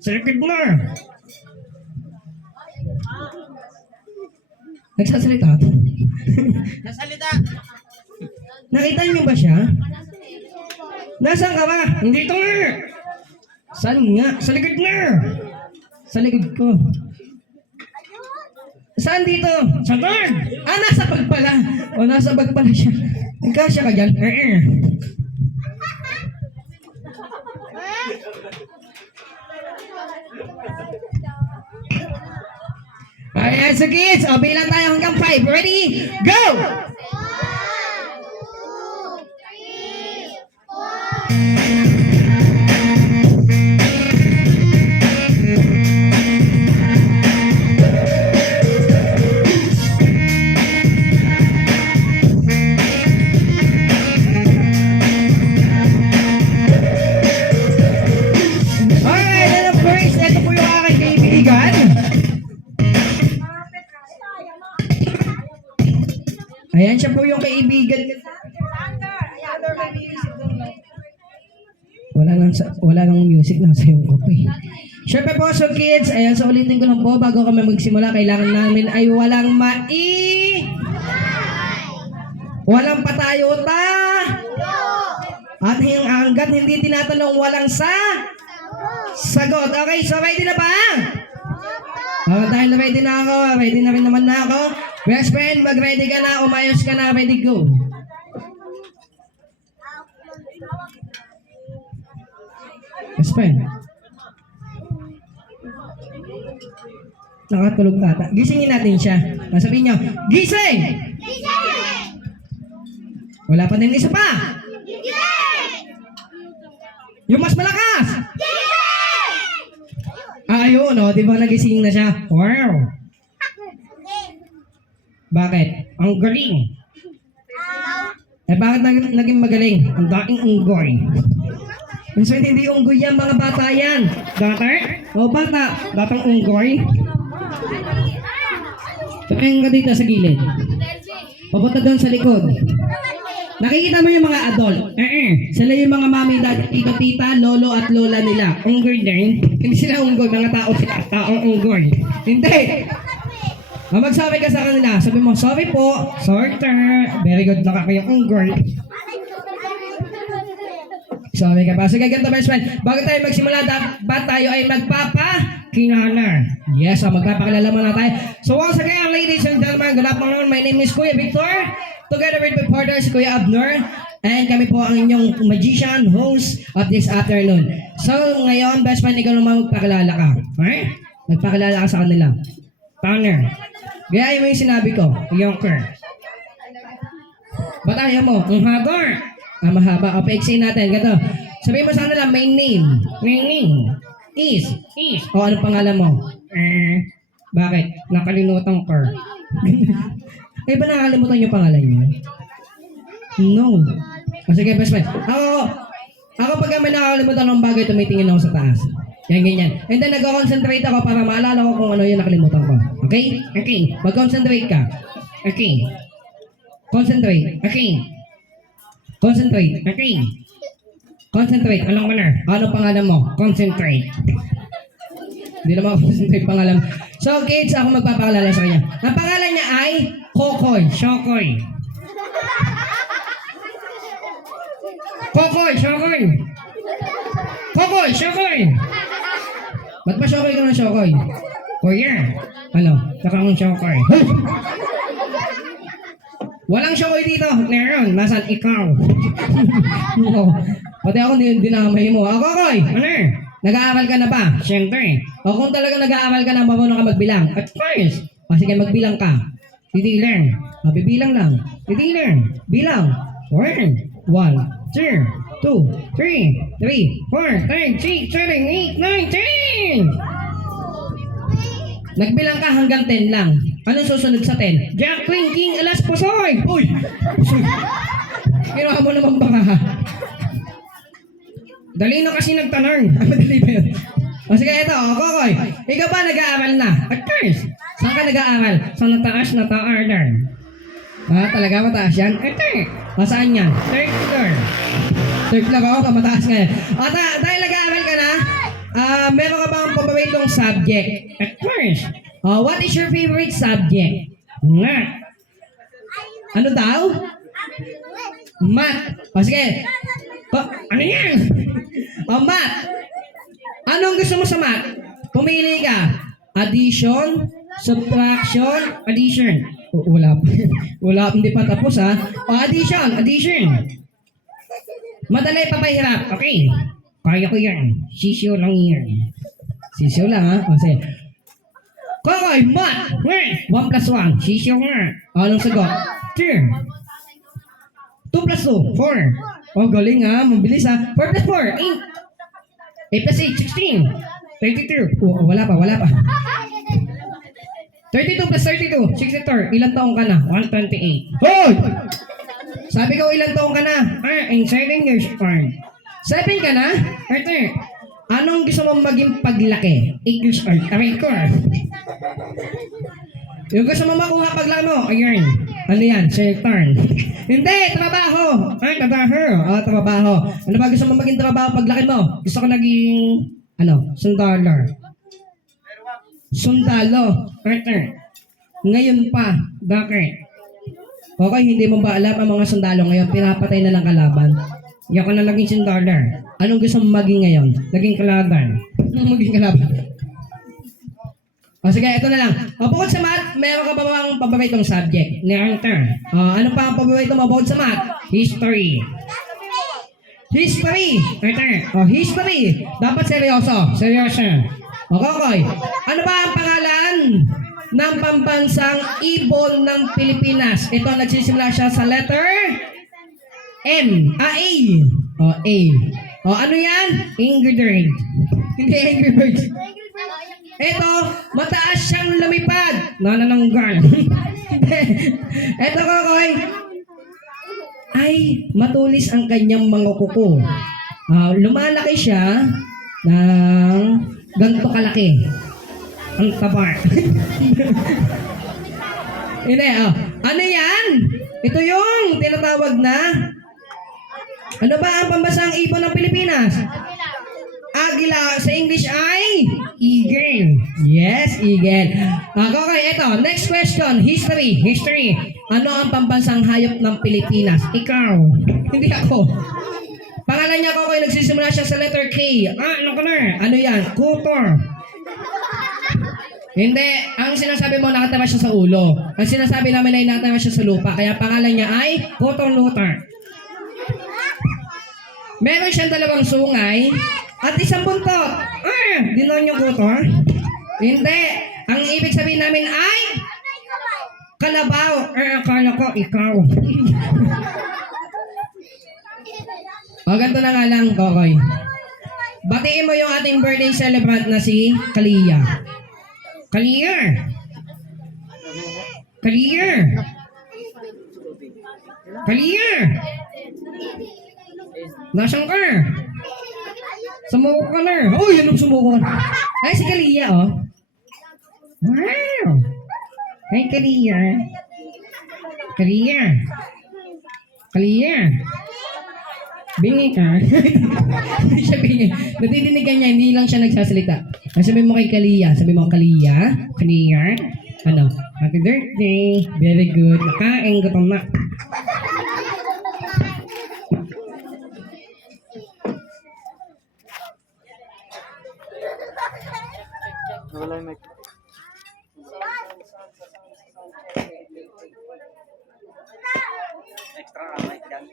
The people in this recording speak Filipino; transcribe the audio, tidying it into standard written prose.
Sa likod mo. Nagsasalita ito. Nasalita. Nakita niyo ba siya? Nasaan ka ba? Nandito nga. Saan nga? Sa likod na. Sa likod ko. Saan dito? Sa bag. Ah, nasa bag pala. O, nasa bag pala siya. Nagkasya ka dyan? Ayan, so kids. O, bilang tayo hanggang 5. Ready? Go! Alright, and of course, ito po yung aking kaibigan. Ayan, siya po yung kaibigan. Wala nang music, nasa yung kape. Siyempre po, so kids, ayan, so ulitin ko lang po, bago kami magsimula, kailangan namin ay walang walang patayota, at hanggat hindi tinatanong, walang sagot. Okay, so ready na ba? Dahil ready na ako, ready na rin naman na ako. Best friend, mag-ready ka na, umayos ka na, ready, go. Best friend. Nakatulog ata. Gisingin natin siya. Sabihin niyo, gising! Wala pa din isa pa. Yung mas malakas. Ayun, no? Di ba nagising na siya? Wow! Bakit? Ang galing. Bakit naging magaling? Ang daing unggoy. So, hindi unggoy yan, mga bata yan. Dati? O bata, datang unggoy. Tumingin ka dito sa gilid. Papunta doon sa likod. Nakikita mo yung mga adult. Sila yung mga mami, dad, tito, tita, lolo at lola nila. Unggoy din. Hindi sila unggoy, mga tao sila. Taong unggoy. Hindi. Magsabi ka sa kanila. Sabi mo, sorry po. Sorry, very good na kayong unggoy. Sorry ka pa. Sige, ganito best friend. Bago tayo magsimula, dapat tayo ay magpapakilala. Yes, magpapakilala muna tayo. So once again, ladies and gentlemen, good afternoon. My name is Kuya Victor. Together with my partners, Kuya Abner. And kami po ang inyong magician, host of this afternoon. So ngayon, best friend, ikaw naman magpakilala ka. Okay? Magpakilala ka sa kanila. Partner. Gaya mo yung sinabi ko. Yonker. Bataya mo. Ang haba. Mahaba. O, paiksin natin. Gato. Sabihin mo sa kanila, my name. My name is. O, anong pangalan mo? Bakit? Nakalimutan ko. Eh, ba nakalimutan yung pangalan niyo? No. O, sige, best friend. Ako pag may nakalimutan ng bagay, tumitingin ako sa taas. Yan, ganyan. And then, nag-concentrate ako para maalala ko kung ano yung nakalimutan ko. Okay? Okay. Mag-concentrate ka. Okay. Concentrate. Okay. Concentrate. Okay. Concentrate. Anong manner? Ano pangalan mo? Concentrate. Hindi naman ako concentrate pangalan. So, kids, ako magpapakilala sa kanya. Ang pangalan niya ay Kokoy. Shokoy. Kokoy. Shokoy. Kokoy. Shokoy. Ba't ba Shokoy ka ng Shokoy? Kuya. Ano? Nakang Shokoy. Walang Shokoy dito. Meron. Nasaan ikaw? No. Pati ako dinamay mo. Kokoy. Ano? Nag-aaral ka na ba? Siyempre. O kung talagang nag-aaral ka na, marunong ka magbilang. At first, sige magbilang ka. Titilan. Bibilang lang. Titilan. Bilang. 1, 2, 2, 3, 4, 5, 6, 7, 8, 9, 10! Nagbilang ka hanggang 10 lang. Anong susunod sa 10? Jack, Queen, King, Alas, Pusoy! Uy! Pusoy! Ginawa mo naman baka ha? Dali na kasi nagtanong. Madali ba yun? O sige, ito. Kokoy. Ikaw ba nag-aaral na? At first, saan ka nag-aaral? Sa nataas na ta-order. Talaga mataas yan? Ito. Saan yan? Third floor. Third floor ako, mataas nga yan. Dahil nag-aaral ka na, Meron ka bang paboritong subject? At first, what is your favorite subject? Nga. Ano daw? Math. O sige. Ano yan? Math. Anong gusto mo sa math? Pumili ka. Addition, subtraction, addition. Wala pa. Wala, hindi pa tapos ha. Addition. Madali pa mahirap. Okay. Kaya ko yan. Sisyo lang yan. Sisyo lang ha. O sige. Kokoy, math. 1 plus 1. Sisyo nga. Anong sagot? 2. 2 plus 2. 4. Oh, galing ha. Mabilis ha. 4 plus 4. 8. 8 plus 8. 16. 32. Oh, wala pa. 32 plus 32. 64. Ilan taong ka na? 128. Hoy! Sabi ko, ilan taong ka na? I'm 7 years old. 7 ka na? Arthur, anong gusto mong maging paglaki? 8 years old. Aray ko. Yung gusto mo makuha paglaki mo, ayun. Ano yan? Sir turn. Hindi, trabaho. Trabaho. Ano ba gusto mo maging trabaho paglaki mo? Gusto ko naging, Sundalo. Arthur. Ngayon pa. Bakit? Okay, hindi mo ba alam ang mga sundalo ngayon? Pinapatay na ng kalaban. Hindi ako na naging sundalo. Anong gusto mo maging ngayon? Naging kalaban. Maging kalaban. O sige, ito na lang. Bukod sa math, meron ka ba bang paboritong subject? Ni Arthur. Ano pa ang paborito mo bukod sa math? History. Arthur. History. Dapat seryoso. Okay. Ano ba ang pangalan ng pambansang ibon ng Pilipinas? Ito, nagsisimula siya sa letter M. A. Ano yan? Angry Bird. Hindi Angry Bird. Ito, mataas siyang lumipad. Nanananggal. Ito, Kokoy. Ay, matulis ang kanyang mga kuko. Lumalaki siya ng ganito kalaki. Ang taba. Hindi, ano yan? Ito yung tinatawag na ano ba ang pambansang ibon ng Pilipinas? Agila. Sa English ay eagle. Yes, eagle. Okay, ito. Next question. History. Ano ang pambansang hayop ng Pilipinas? Ikaw. Hindi ako. Pangalan niya ko nagsisimula siya sa letter K. Ano yan? Kutor. Hindi. Ang sinasabi mo, nakatama siya sa ulo. Ang sinasabi namin ay nakatama siya sa lupa. Kaya pangalan niya ay Kutor. Meron siyang 2 sungay at 1 buntot. Dinon yung kutor? Hindi. Ang ibig sabihin namin ay kalabaw. Akala ko ikaw. Ganito na nga lang, Kokoy. Batiin mo yung ating birthday celebrant na si Kalia. Kalia! Nasaan ka? Sumuko ka na. Yun ang sumuko ka. Ay, si Kalia, Wow! Ay, Kalia. Bingi ka. Hindi siya bingi. Natitinigan niya, hindi lang siya nagsasalita. Sabi mo kay Kalia. Kalia. Happy birthday. Very good. Nakain ko pa na. Wala yung mic. Extra mic yan.